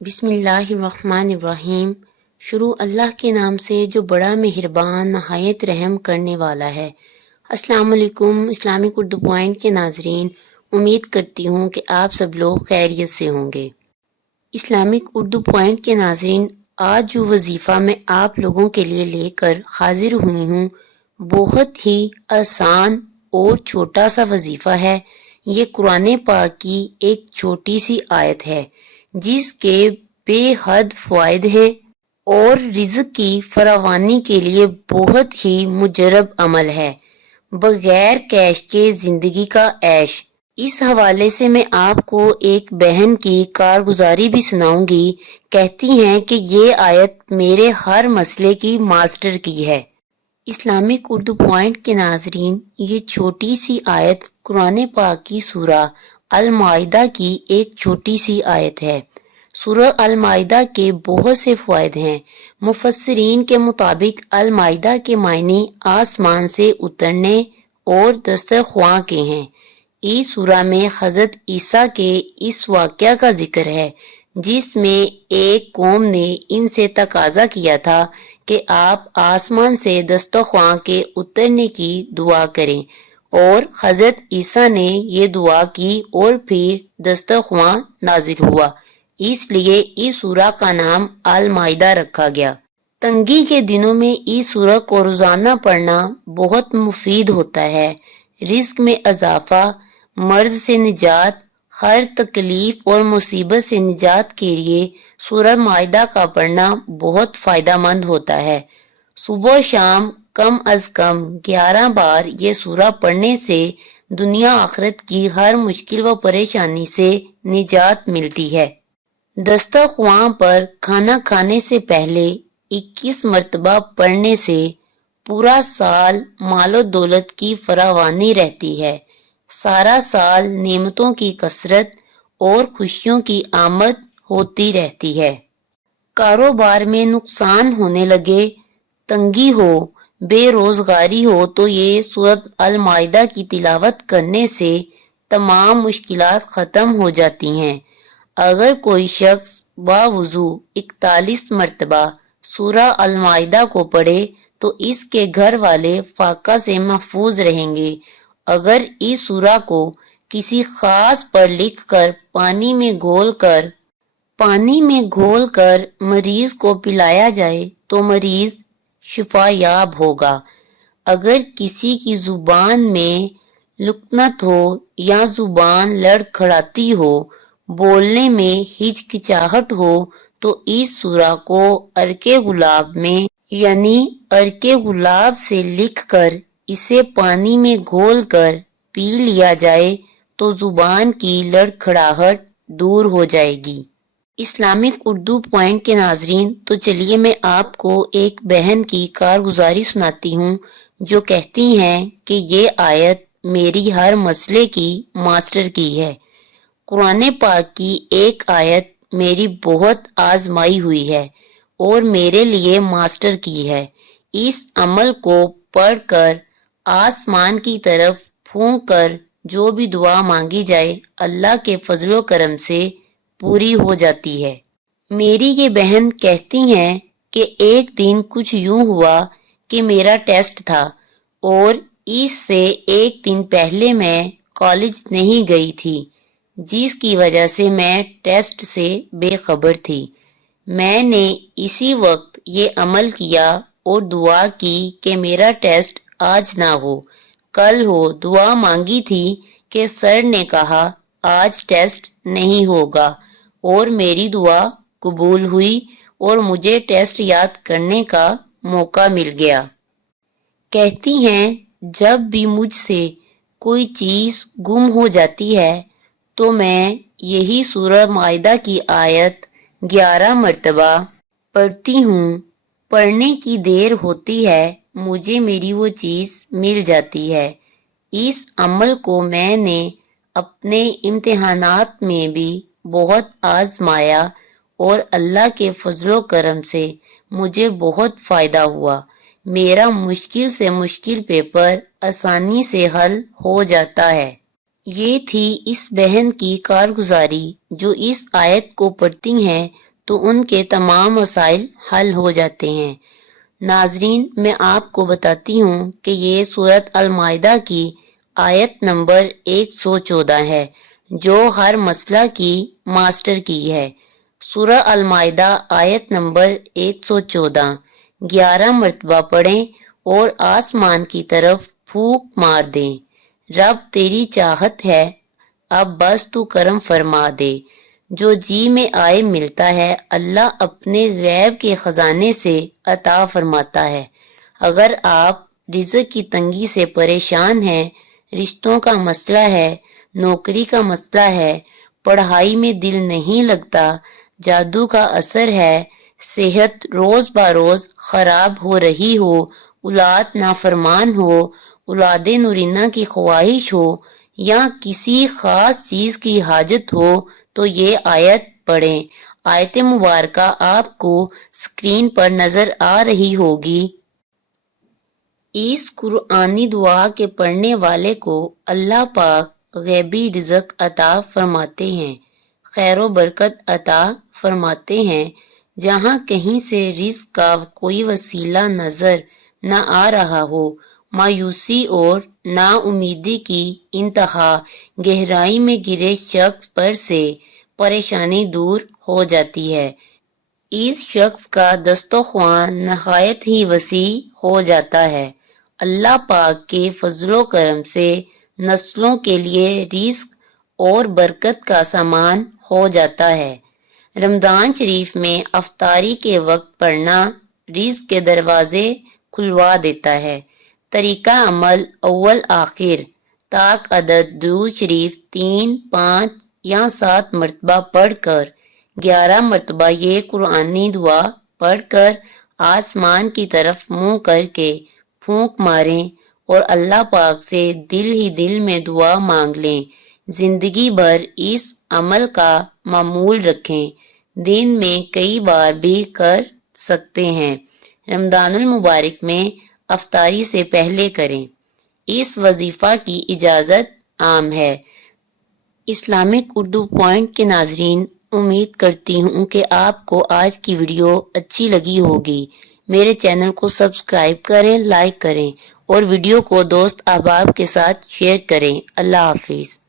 بسم اللہ الرحمن الرحیم۔ شروع اللہ کے نام سے جو بڑا مہربان نہایت رحم کرنے والا ہے۔ السلام علیکم اسلامک اردو پوائنٹ کے ناظرین، امید کرتی ہوں کہ آپ سب لوگ خیریت سے ہوں گے۔ اسلامک اردو پوائنٹ کے ناظرین، آج جو وظیفہ میں آپ لوگوں کے لیے لے کر حاضر ہوئی ہوں بہت ہی آسان اور چھوٹا سا وظیفہ ہے۔ یہ قرآن پاک کی ایک چھوٹی سی آیت ہے جس کے بے حد فوائد ہیں اور رزق کی فراوانی کے لیے بہت ہی مجرب عمل ہے۔ بغیر کیش کے زندگی کا عیش، اس حوالے سے میں آپ کو ایک بہن کی کارگزاری بھی سناؤں گی۔ کہتی ہیں کہ یہ آیت میرے ہر مسئلے کی ماسٹر کی ہے۔ اسلامک اردو پوائنٹ کے ناظرین، یہ چھوٹی سی آیت قرآن پاک کی سورہ المائدہ کی ایک چھوٹی سی آیت ہے۔ سورہ المائدہ کے بہت سے فوائد ہیں۔ مفسرین کے مطابق المائدہ کے معنی آسمان سے اترنے اور دسترخواں کے ہیں۔ اس سورہ میں حضرت عیسیٰ کے اس واقعہ کا ذکر ہے جس میں ایک قوم نے ان سے تقاضا کیا تھا کہ آپ آسمان سے دسترخواں کے اترنے کی دعا کریں، اور حضرت عیسیٰ نے یہ دعا کی اور پھر دسترخواں نازل ہوا۔ اس لیے اس سورہ کا نام المائدہ رکھا گیا۔ تنگی کے دنوں میں اس سورہ کو روزانہ پڑھنا بہت مفید ہوتا ہے۔ رزق میں اضافہ، مرض سے نجات، ہر تکلیف اور مصیبت سے نجات کے لیے سورہ مائدہ کا پڑھنا بہت فائدہ مند ہوتا ہے۔ صبح و شام کم از کم 11 بار یہ سورہ پڑھنے سے دنیا آخرت کی ہر مشکل و پریشانی سے نجات ملتی ہے۔ دسترخواں پر کھانا کھانے سے پہلے 21 مرتبہ پڑھنے سے پورا سال مال و دولت کی فراوانی رہتی ہے۔ سارا سال نعمتوں کی کثرت اور خوشیوں کی آمد ہوتی رہتی ہے۔ کاروبار میں نقصان ہونے لگے، تنگی ہو، بے روزگاری ہو تو یہ سورۃ المائدہ کی تلاوت کرنے سے تمام مشکلات ختم ہو جاتی ہیں۔ اگر کوئی شخص باوضو 41 مرتبہ سورہ المائدہ کو پڑھے تو اس کے گھر والے فاقہ سے محفوظ رہیں گے۔ اگر اس سورہ کو کسی خاص پر لکھ کر پانی میں گھول کر مریض کو پلایا جائے تو مریض شفا یاب ہوگا۔ اگر کسی کی زبان میں لکنت ہو یا زبان لڑکھڑاتی ہو، بولنے میں ہچکچاہٹ ہو تو اس سورہ کو عرق گلاب میں یعنی عرق گلاب سے لکھ کر اسے پانی میں گھول کر پی لیا جائے تو زبان کی لڑکھڑاہٹ دور ہو جائے گی۔ اسلامک اردو پوائنٹ کے ناظرین، تو چلیے میں آپ کو ایک بہن کی کارگزاری سناتی ہوں جو کہتی ہیں کہ یہ آیت میری ہر مسئلے کی ماسٹر کی ہے۔ قرآن پاک کی ایک آیت میری بہت آزمائی ہوئی ہے اور میرے لیے ماسٹر کی ہے۔ اس عمل کو پڑھ کر آسمان کی طرف پھونک کر جو بھی دعا مانگی جائے اللہ کے فضل و کرم سے پوری ہو جاتی ہے۔ میری یہ بہن کہتی ہیں کہ ایک دن کچھ یوں ہوا کہ میرا ٹیسٹ تھا اور اس سے ایک دن پہلے میں کالج نہیں گئی تھی، جس کی وجہ سے میں ٹیسٹ سے بے خبر تھی۔ میں نے اسی وقت یہ عمل کیا اور دعا کی کہ میرا ٹیسٹ آج نہ ہو، کل ہو۔ دعا مانگی تھی کہ سر نے کہا آج ٹیسٹ نہیں ہوگا، اور میری دعا قبول ہوئی اور مجھے ٹیسٹ یاد کرنے کا موقع مل گیا۔ کہتی ہیں جب بھی مجھ سے کوئی چیز گم ہو جاتی ہے تو میں یہی سورہ مائدہ کی آیت 11 مرتبہ پڑھتی ہوں۔ پڑھنے کی دیر ہوتی ہے مجھے میری وہ چیز مل جاتی ہے۔ اس عمل کو میں نے اپنے امتحانات میں بھی بہت آزمایا اور اللہ کے فضل و کرم سے مجھے بہت فائدہ ہوا۔ میرا مشکل سے مشکل پیپر آسانی سے حل ہو جاتا ہے۔ یہ تھی اس بہن کی کارگزاری جو اس آیت کو پڑھتی ہیں تو ان کے تمام مسائل حل ہو جاتے ہیں۔ ناظرین، میں آپ کو بتاتی ہوں کہ یہ سورۃ المائدہ کی آیت نمبر 114 ہے جو ہر مسئلہ کی ماسٹر کی ہے۔ سورہ المائدہ آیت نمبر 114 11 مرتبہ پڑھیں اور آسمان کی طرف پھونک مار دیں۔ رب تیری چاہت ہے، اب بس تو کرم فرما دے۔ جو جی میں آئے ملتا ہے، اللہ اپنے غیب کے خزانے سے عطا فرماتا ہے۔ اگر آپ رزق کی تنگی سے پریشان ہیں، رشتوں کا مسئلہ ہے، نوکری کا مسئلہ ہے، پڑھائی میں دل نہیں لگتا، جادو کا اثر ہے، صحت روز بروز خراب ہو رہی ہو، اولاد نافرمان ہو، اولاد نورینہ کی خواہش ہو یا کسی خاص چیز کی حاجت ہو تو یہ آیت پڑھیں۔ آیت مبارکہ آپ کو اسکرین پر نظر آ رہی ہوگی۔ اس قرآنی دعا کے پڑھنے والے کو اللہ پاک غیبی رزق عطا فرماتے ہیں، خیر و برکت عطا فرماتے ہیں۔ جہاں کہیں سے رزق کا کوئی وسیلہ نظر نہ آ رہا ہو، مایوسی اور نا امیدی کی انتہا گہرائی میں گرے شخص پر سے پریشانی دور ہو جاتی ہے۔ اس شخص کا دسترخوان نہایت ہی وسیع ہو جاتا ہے۔ اللہ پاک کے فضل و کرم سے نسلوں کے لیے رزق اور برکت کا سامان ہو جاتا ہے۔ رمضان شریف میں افطاری کے وقت پڑھنا رزق کے دروازے کھلوا دیتا ہے۔ طریقہ عمل اول آخر تاک عدد درود شریف 3، 5 یا 7 مرتبہ پڑھ کر 11 مرتبہ یہ قرآنی دعا پڑھ کر آسمان کی طرف منہ کر کے پھونک ماریں اور اللہ پاک سے دل ہی دل میں دعا مانگ لیں۔ زندگی بھر اس عمل کا معمول رکھیں، دن میں کئی بار بھی کر سکتے ہیں۔ رمضان المبارک میں افطاری سے پہلے کریں۔ اس وظیفہ کی اجازت عام ہے۔ اسلامک اردو پوائنٹ کے ناظرین، امید کرتی ہوں کہ آپ کو آج کی ویڈیو اچھی لگی ہوگی۔ میرے چینل کو سبسکرائب کریں، لائک کریں اور ویڈیو کو دوست احباب کے ساتھ شیئر کریں۔ اللہ حافظ۔